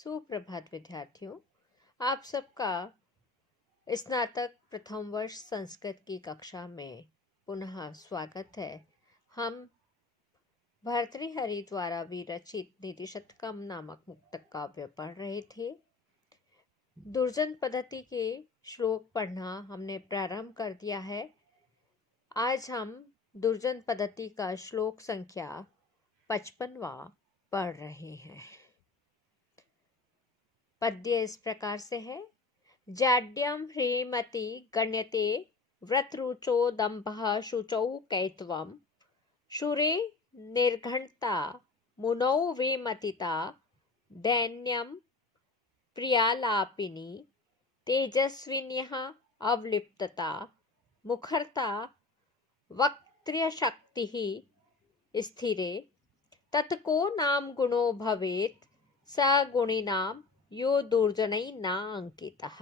सुप्रभात विद्यार्थियों, आप सबका स्नातक प्रथम वर्ष संस्कृत की कक्षा में पुनः स्वागत है। हम भर्तृहरि द्वारा विरचित नीतिशतकम नामक मुक्तक काव्य पढ़ रहे थे। दुर्जन पद्धति के श्लोक पढ़ना हमने प्रारंभ कर दिया है। आज हम दुर्जन पद्धति का श्लोक संख्या 55वां पढ़ रहे हैं। पद्य इस प्रकार से है। जाड्यम ह्रीमति गण्यते व्रतरुचो दम्भः शुचौ कैत्वम् शूरे निर्घण्टा मुनौ विमतिता दैन्यं प्रियालापिनी तेजस्विन्यः अवलिप्तता मुखरता वक्त्र्यशक्तिः स्थिरे तत्को नाम गुणो भवेत् स गुणिनां यो दुर्जनैः न अंकितः।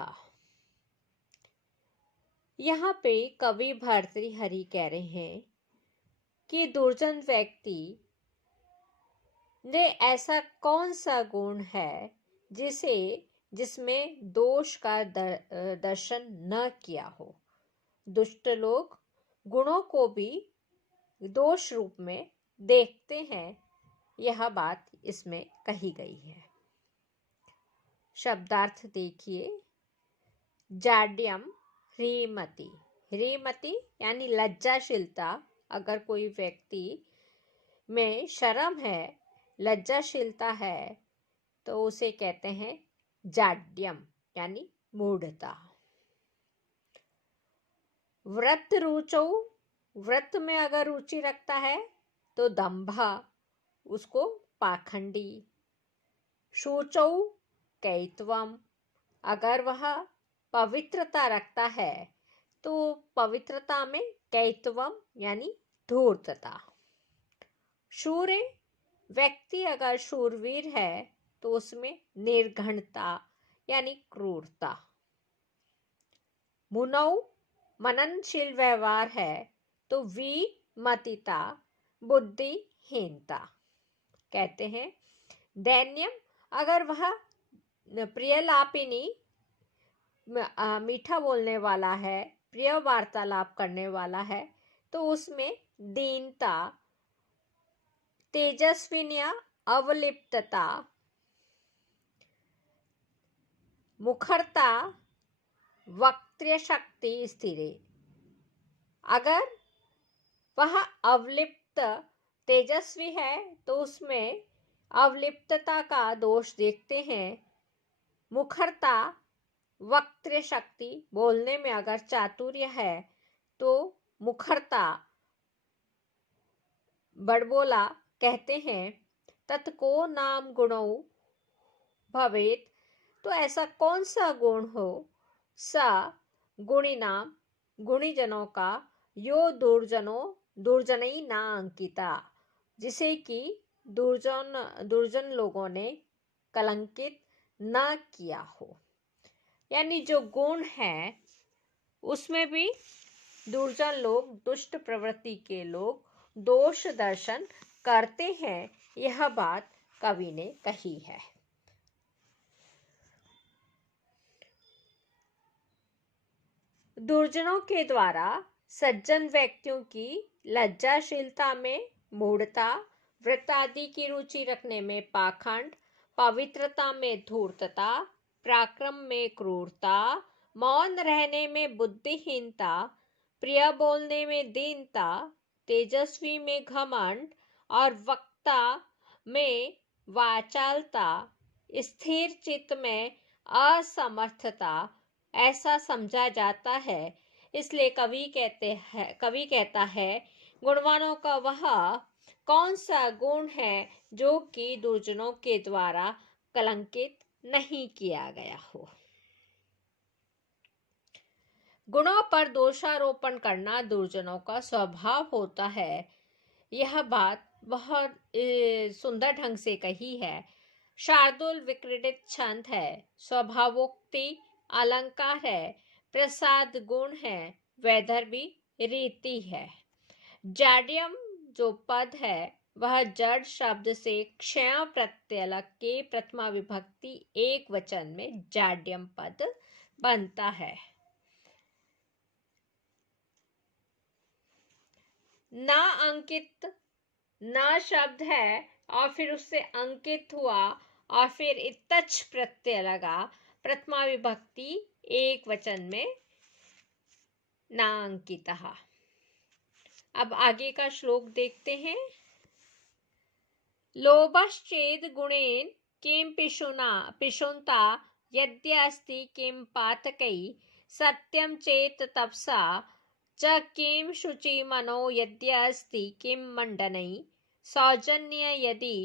यहाँ पे कवि भर्तृहरि कह रहे हैं कि दुर्जन व्यक्ति ने ऐसा कौन सा गुण है जिसमें दोष का दर्शन न किया हो। दुष्ट लोग गुणों को भी दोष रूप में देखते हैं, यह बात इसमें कही गई है। शब्दार्थ देखिए। जाड्यम ह्रीमति, ह्रीमति यानी लज्जाशीलता। अगर कोई व्यक्ति में शर्म है, लज्जाशीलता है, तो उसे कहते हैं जाड्यम यानी मूढ़ता। व्रत रुचौ, व्रत में अगर रुचि रखता है तो दंभा, उसको पाखंडी। शुचौ कैत्वम, अगर वह पवित्रता रखता है तो पवित्रता में कैत्वम यानी धूर्तता। शूरे, व्यक्ति अगर शूरवीर है तो उसमें निर्घणता यानी क्रूरता। मुनौ, मननशील व्यवहार है तो विमतिता, बुद्धिहीनता। कहते हैं दैन्यम, अगर वह प्रियलापिनी, मीठा बोलने वाला है, प्रिय वार्तालाप करने वाला है, तो उसमें दीनता, तेजस्विन्या अवलिप्तता, मुखरता वक्त्र्य शक्ति स्थिरे। अगर वह अवलिप्त तेजस्वी है तो उसमें अवलिप्तता का दोष देखते हैं। मुखरता वक्त्र्य शक्ति, बोलने में अगर चातुर्य है तो मुखरता, बड़बोला कहते हैं। तत्को नाम गुणौ भवेत्, तो ऐसा कौन सा गुण हो, सा गुणिनाम, गुणीजनों का, यो दुर्जनैः न अंकिता, जिसे कि दुर्जन लोगों ने कलंकित न किया हो। यानी जो गुण है उसमें भी दुर्जन लोग, दुष्ट प्रवृत्ति के लोग दोष दर्शन करते हैं, यह बात कवि ने कही है। दुर्जनों के द्वारा सज्जन व्यक्तियों की लज्जाशीलता में मूढ़ता, व्रत आदि की रुचि रखने में पाखंड, पवित्रता में धूर्तता, पराक्रम में क्रूरता, मौन रहने में बुद्धिहीनता, प्रिय बोलने में दीनता, तेजस्वी में घमंड और वक्ता में वाचालता, स्थिर चित्त में असमर्थता ऐसा समझा जाता है। इसलिए कवि कहता है गुणवानों का वह कौन सा गुण है जो कि दुर्जनों के द्वारा कलंकित नहीं किया गया हो। गुणों पर दोषारोपण करना दुर्जनों का स्वभाव होता है। यह बात बहुत सुंदर ढंग से कही है। शार्दुल विक्रीडित छंद है, स्वभावोक्ति अलंकार है, प्रसाद गुण है, वैदर्भी रीति है। जाड्यम जो पद है वह जड़ शब्द से क्षय प्रत्यय के प्रथमा विभक्ति एक वचन में जाड्यम पद बनता है। ना अंकित, ना शब्द है और फिर उससे अंकित हुआ और फिर इतच प्रत्यय लगा, प्रथमा विभक्ति एक वचन में ना अंकितः। अब आगे का श्लोक देखते हैं। लोभश्चेद गुणेन किं पिशुनता यद्यस्ति किं पातकै सत्यं चेत तपसा च किं शुचि मनो यद्यस्ति किं मंडनै सौजन्य यदि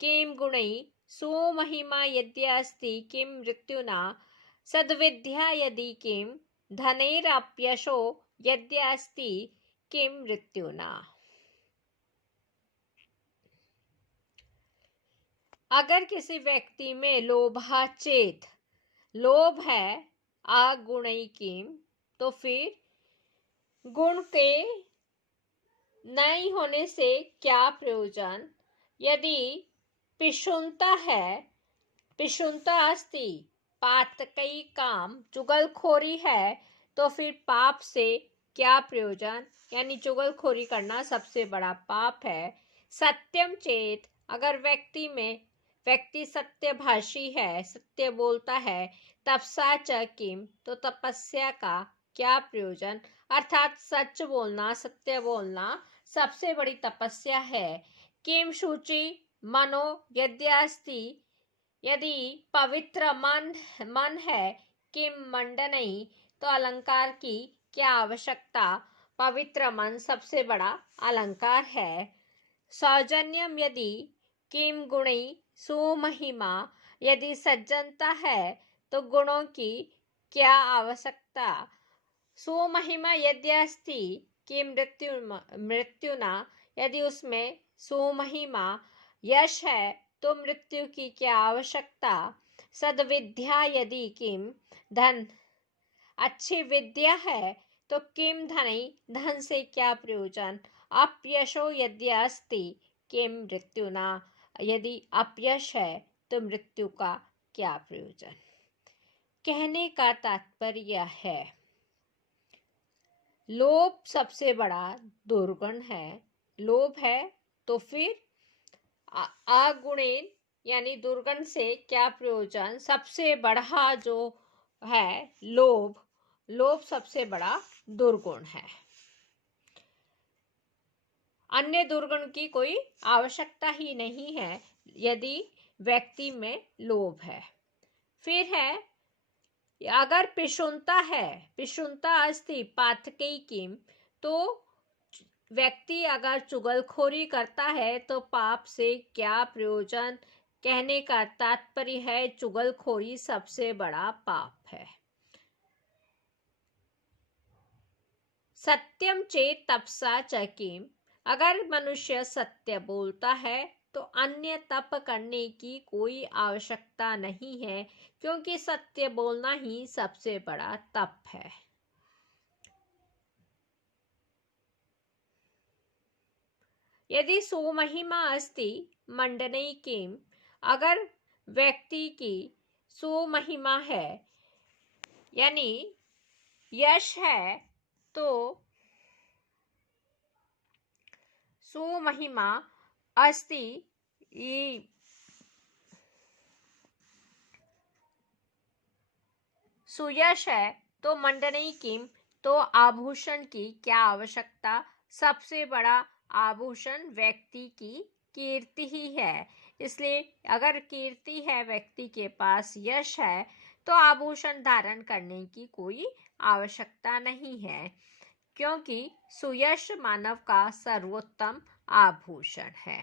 किं गुणै सुमहिमा यद्यस्ति किं मृत्युना सद्विद्या यदि किं धनैरप्यशो यद्यस्ति किं मृत्युना। अगर किसी व्यक्ति में लोभाचेत, लोभ है अगुणई किम, तो फिर गुण के नहीं होने से क्या प्रयोजन। यदि पिशुनता है, पिशुनता अस्ति पातकई काम, चुगलखोरी है, तो फिर पाप से क्या प्रयोजन, यानी चुगलखोरी करना सबसे बड़ा पाप है। सत्यम चेत, अगर व्यक्ति सत्यभाषी है, सत्य बोलता है, तपसा च किम, तो तपस्या का क्या प्रयोजन, अर्थात सच बोलना, सत्य बोलना सबसे बड़ी तपस्या है। किम शुचि मनो यद्यास्ति, यदि पवित्र मन है, किम मंडनई, तो अलंकार की क्या आवश्यकता, पवित्र मन सबसे बड़ा अलंकार है। सौजन्यम यदि किम गुणई सुमहिमा, यदि सज्जनता है तो गुणों की क्या आवश्यकता। सुमहिमा यद्यस्ति किम मृत्युना, यदि उसमें सुमहिमा यश है तो मृत्यु की क्या आवश्यकता। सद्विद्या यदि किम, धन अच्छी विद्या है तो किम धनई, धन से क्या प्रयोजन। अपयशो यद्यस्ति किम मृत्युना, यदि अपयश है तो मृत्यु का क्या प्रयोजन। कहने का तात्पर्य है लोभ सबसे बड़ा दुर्गुण है। लोभ है तो फिर अगुणेन यानी दुर्गुण से क्या प्रयोजन। सबसे बड़ा जो है लोभ, लोभ सबसे बड़ा दुर्गुण है। अन्य दुर्गुण की कोई आवश्यकता ही नहीं है यदि व्यक्ति में लोभ है। फिर है अगर पिशुनता है, पिशुनता अस्ति पातकई किम, तो व्यक्ति अगर चुगलखोरी करता है तो पाप से क्या प्रयोजन। कहने का तात्पर्य है चुगलखोरी सबसे बड़ा पाप है। सत्यम चेत तपसा च किम, अगर मनुष्य सत्य बोलता है तो अन्य तप करने की कोई आवश्यकता नहीं है, क्योंकि सत्य बोलना ही सबसे बड़ा तप है। यदि सुमहिमा अस्ति मंडनै किम, अगर व्यक्ति की सुमहिमा है यानी यश है तो सुमहिमा अस्ति सुयश है तो मंडनई किम, तो आभूषण की क्या आवश्यकता। सबसे बड़ा आभूषण व्यक्ति की कीर्ति ही है, इसलिए अगर कीर्ति है व्यक्ति के पास, यश है, तो आभूषण धारण करने की कोई आवश्यकता नहीं है, क्योंकि सुयश मानव का सर्वोत्तम आभूषण है।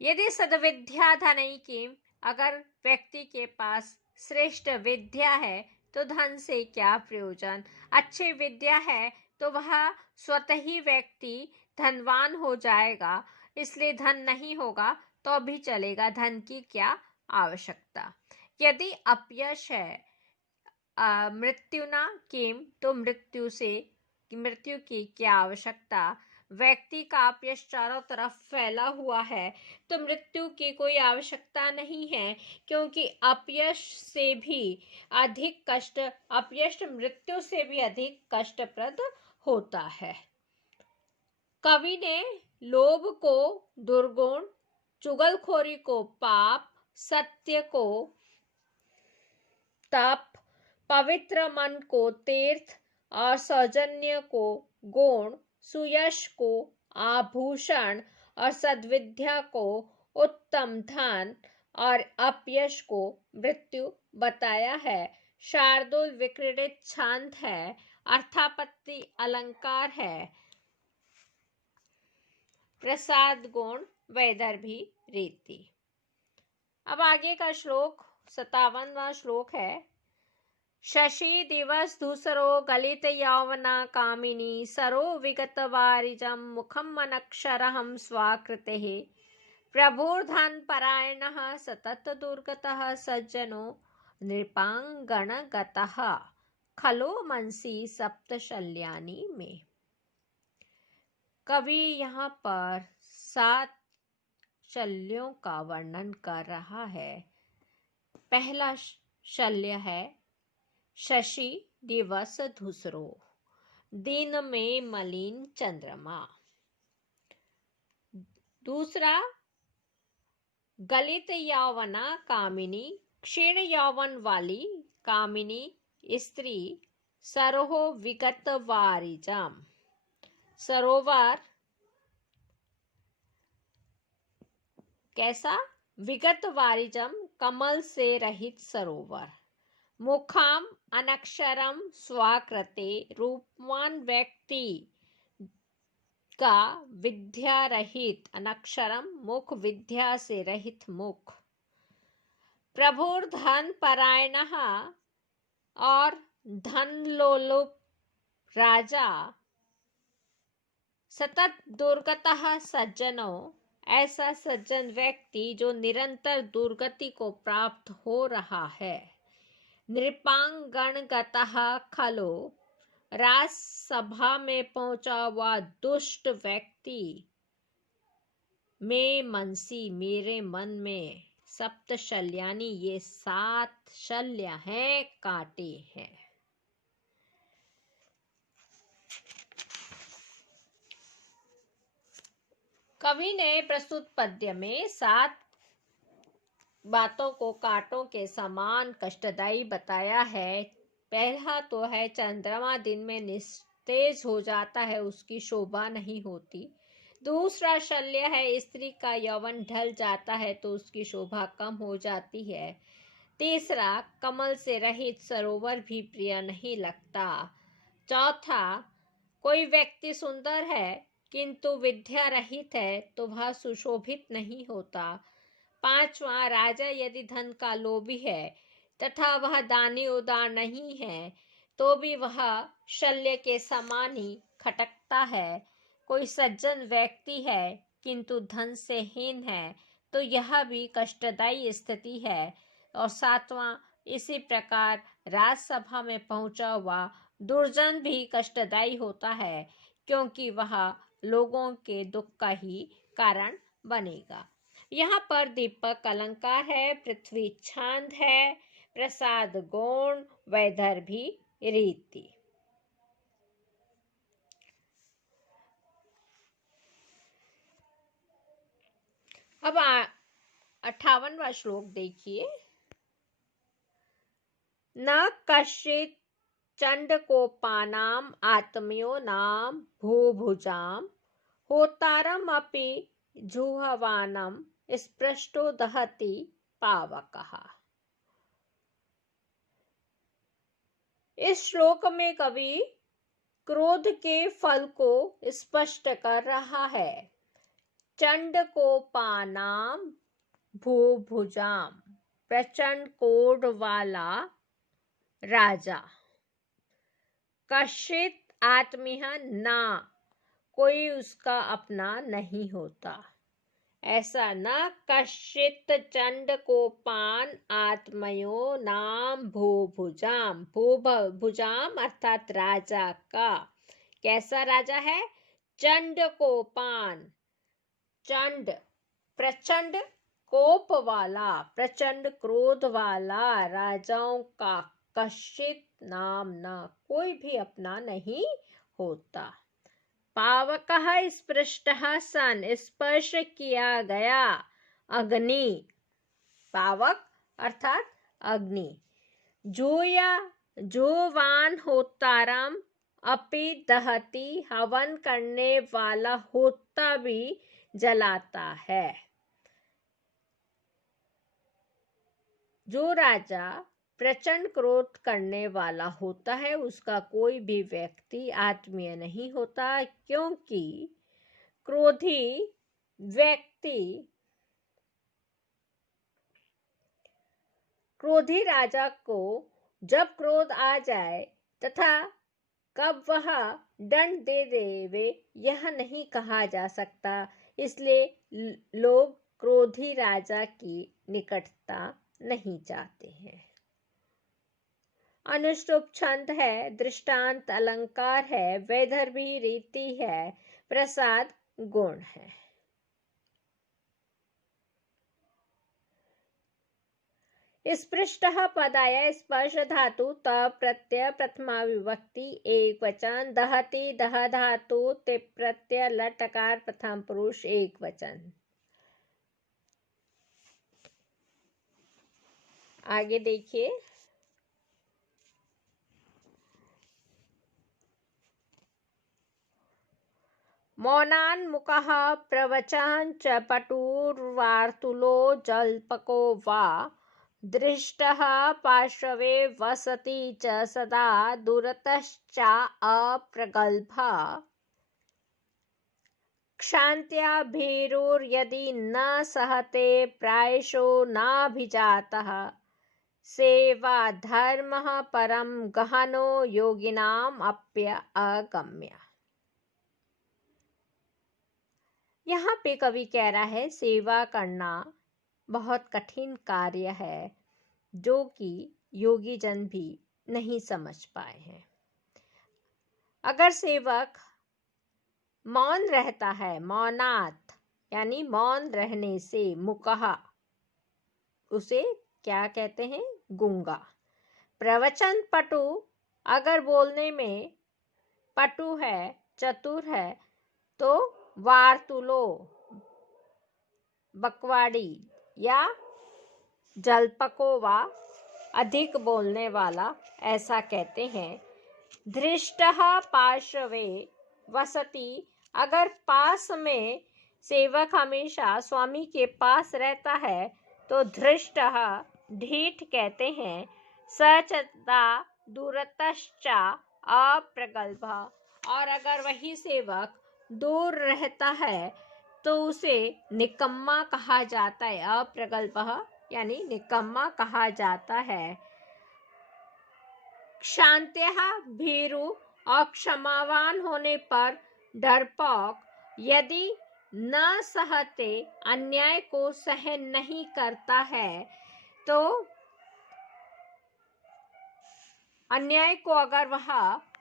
यदि सद्विद्या धनई किम, अगर व्यक्ति के पास श्रेष्ठ विद्या है तो धन से क्या प्रयोजन। अच्छी विद्या है तो वह स्वतः ही व्यक्ति धनवान हो जाएगा, इसलिए धन नहीं होगा तो भी चलेगा, धन की क्या आवश्यकता। यदि अपयश है मृत्युना किम, तो मृत्यु की क्या आवश्यकता। व्यक्ति का अपयश चारों तरफ फैला हुआ है तो मृत्यु की कोई आवश्यकता नहीं है, क्योंकि अपयश मृत्यु से भी अधिक कष्टप्रद होता है। कवि ने लोभ को दुर्गुण, चुगलखोरी को पाप, सत्य को तप, पवित्र मन को तीर्थ और सौजन्य को गुण, सुयश को आभूषण और सद्विद्या को उत्तम धन और अपयश को मृत्यु बताया है। शार्दुल विक्रीडित छंद है, अर्थापत्ति अलंकार है, प्रसाद गुण वैदर्भी रीति। अब आगे का श्लोक 57वां श्लोक है। शशि दिवस धूसरो गलित यौवना कामिनी सरो विगत वारिजम मुखम अनक्षरहं स्वाकृतेः प्रभुर्धन परायणः सतत दुर्गतः सज्जनो नृपांगणगतः खलो मनसि सप्तशल्यानि में। कवि यहाँ पर 7 शल्यों का वर्णन कर रहा है। पहला शल्य है शशि दिवस धूसरो, दिन में मलिन चंद्रमा। दूसरा गलित यौवना कामिनी, क्षीण यौवन वाली कामिनी स्त्री, सरोह विगत वारिजम, सरोवर कैसा? विगत वारिजम, कमल से रहित सरोवर। मुखम अनक्षरम स्वाकृते, रूपवान व्यक्ति का विद्या रहित अनक्षरम मुख, विद्या से रहित मुख। प्रभुर धन परायणः, और धन लोलुप राजा। सतत दुर्गतः सज्जनों, ऐसा सज्जन व्यक्ति जो निरंतर दुर्गति को प्राप्त हो रहा है। नृपांगणगतः खलो, राजसभा में पहुंचा हुआ दुष्ट व्यक्ति। में मनसी, मेरे मन में। सप्त शल्यानि, ये 7 शल्य हैं, कांटे हैं। कवि ने प्रस्तुत पद्य में 7 बातों को कांटों के समान कष्टदायी बताया है। पहला तो है चंद्रमा दिन में निस्तेज हो जाता है, उसकी शोभा नहीं होती। दूसरा शल्य है स्त्री का यौवन ढल जाता है तो उसकी शोभा कम हो जाती है। तीसरा, कमल से रहित सरोवर भी प्रिय नहीं लगता। चौथा, कोई व्यक्ति सुंदर है किंतु विद्या रहित है तो वह सुशोभित नहीं होता। पांचवा, राजा यदि धन का लोभी है तथा वह दानी उदार नहीं है तो भी वह शल्य के समान ही खटकता है। कोई सज्जन व्यक्ति है किंतु धन से हीन है तो यह भी कष्टदायी स्थिति है। और 7वां, इसी प्रकार राजसभा में पहुंचा हुआ दुर्जन भी कष्टदायी होता है, क्योंकि वह लोगों के दुख का ही कारण बनेगा। यहाँ पर दीपक अलंकार है, पृथ्वी छंद है, प्रसाद गुण, वैदर्भी रीति। अब 58वां श्लोक देखिए। न कश्चित् चंडकोपानाम आत्मयो नाम भूभुजाम होतारम अपि जुह्वानम स्पृष्टो दहति पावकः। इस श्लोक में कवि क्रोध के फल को स्पष्ट कर रहा है। चंडकोपानाम भूभुजाम, प्रचंड कोढ़ वाला राजा। कश्चित् आत्मीय, ना, कोई उसका अपना नहीं होता। ऐसा न कश्चित् चंडकोपान आत्मयो नाम भूभुजाम। भूभुजाम अर्थात राजा का। कैसा राजा है? चंड कोपान, चंड प्रचंड कोप वाला, प्रचंड क्रोध वाला, राजाओं का कश्चित नाम न, कोई भी अपना नहीं होता। पावकः स्पृष्टः सन, स्पर्श किया गया, अग्नि, पावक अर्थात अग्नि, जोया जोवान होतारम अपि दहती, हवन करने वाला होता भी जलाता है। जो राजा प्रचंड क्रोध करने वाला होता है उसका कोई भी व्यक्ति आत्मीय नहीं होता, क्योंकि क्रोधी व्यक्ति क्रोधी राजा को जब क्रोध आ जाए तथा कब वह दंड दे देवे यह नहीं कहा जा सकता, इसलिए लोग क्रोधी राजा की निकटता नहीं चाहते हैं। अनुष्टुप छंद है, दृष्टांत अलंकार है, वैदर्भी रीति है, प्रसाद गुण है। स्पृष्टः पदाय स्पर्श धातु त प्रत्यय प्रथमा विभक्ति एक वचन, दहति दह धातु ते प्रत्यय लटकार प्रथम पुरुष एक वचन। आगे देखिए, मौनान्मुखः प्रवचन च पटुर्वार्तुलो जल्पको वा, दृष्टः पार्श्वे वसति च सदा, दूरतश्चा अप्रगल्भः, क्षान्त्या भीरुर्यदि न सहते प्रायशो नाभिजातः, सेवा धर्मः परम गहनो योगिनाम अप्य अगम्य। यहाँ पे कवि कह रहा है सेवा करना बहुत कठिन कार्य है जो कि योगी जन भी नहीं समझ पाए हैं। अगर सेवक मौन रहता है, मौनात यानी मौन रहने से, मुकहा उसे क्या कहते हैं, गूंगा। प्रवचन पटु, अगर बोलने में पटु है, चतुर है, तो वार्तुलो बकवाड़ी या जल्पकोवा अधिक बोलने वाला, ऐसा कहते हैं। धृष्टः पार्श्वे वसति, अगर पास में सेवक हमेशा स्वामी के पास रहता है तो धृष्टः ढीठ कहते हैं। सचदा दूरतश्चा अप्रगल्भ, और अगर वही सेवक दूर रहता है तो उसे निकम्मा कहा जाता है। अप्रगल्भ यानी निकम्मा कहा जाता है। क्षान्त्यः भीरु, और क्षमावान होने पर डरपोक, यदि न सहते अन्याय को सहन नहीं करता है तो अन्याय को अगर वह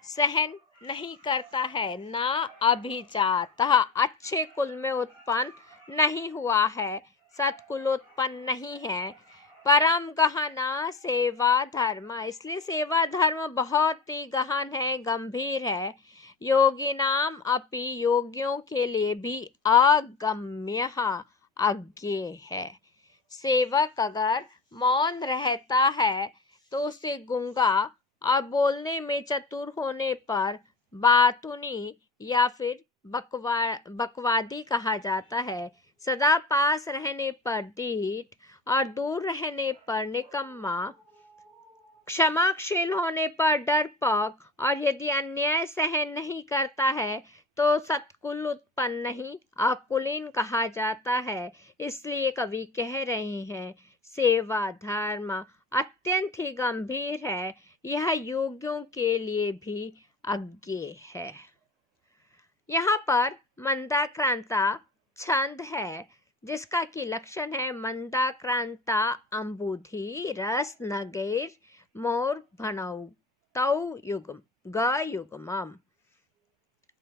सहन नहीं करता है, ना अभिजातः अच्छे कुल में उत्पन्न नहीं हुआ है, सत्कुलोत्पन्न नहीं है, परम गहना सेवा धर्म, इसलिए सेवा धर्म बहुत ही गहन है, गंभीर है। योगी नाम अपि, योगियों के लिए भी अगम्य, अज्ञेय है। सेवक अगर मौन रहता है तो उसे गूंगा और बोलने में चतुर होने पर बातुनी या फिर बकवादी कहा जाता है। सदा पास रहने पर ढीठ और दूर रहने पर निकम्मा, क्षमाशील होने पर डरपोक, और यदि अन्याय सहन नहीं करता है तो सत्कुल उत्पन्न नहीं, अकुलीन कहा जाता है। इसलिए कवि कह रहे हैं सेवा धर्म अत्यंत ही गंभीर है, यह योगियों के लिए भी अज्ञेय है। यहाँ पर मंदाक्रांता छंद है जिसका की लक्षण है मंदाक्रांता अंबुधि रस नगैर मोर भनौ तौ युगम ग युगमम।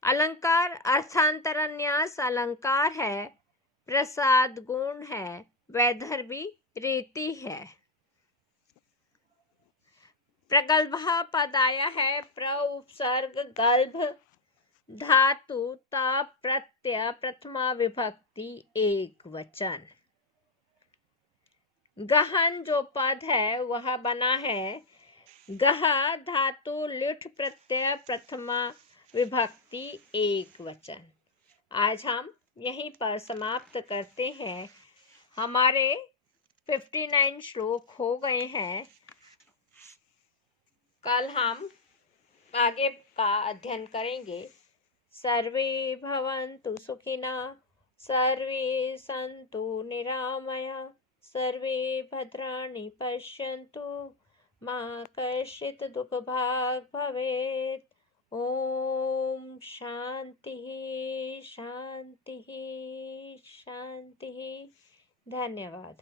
अलंकार अर्थांतरन्यास अलंकार है, प्रसाद गुण है, वैदर्भी रीति है। प्रगल्भा पद आया है, प्र उपसर्ग गल्भ धातु ता प्रत्यय प्रथमा विभक्ति एक वचन। गहन जो पद है वह बना है गह धातु लिठ प्रत्यय प्रथमा विभक्ति एक वचन। आज हम यहीं पर समाप्त करते हैं। हमारे 59 श्लोक हो गए हैं। कल हम आगे का अध्ययन करेंगे। सर्वे भवन्तु सुखिनः, सर्वे सन्तु निरामया, सर्वे भद्राणि पश्यन्तु, मा कश्चित् दुःखभाग् भवेत्। ओम शांति शांति शांति। धन्यवाद।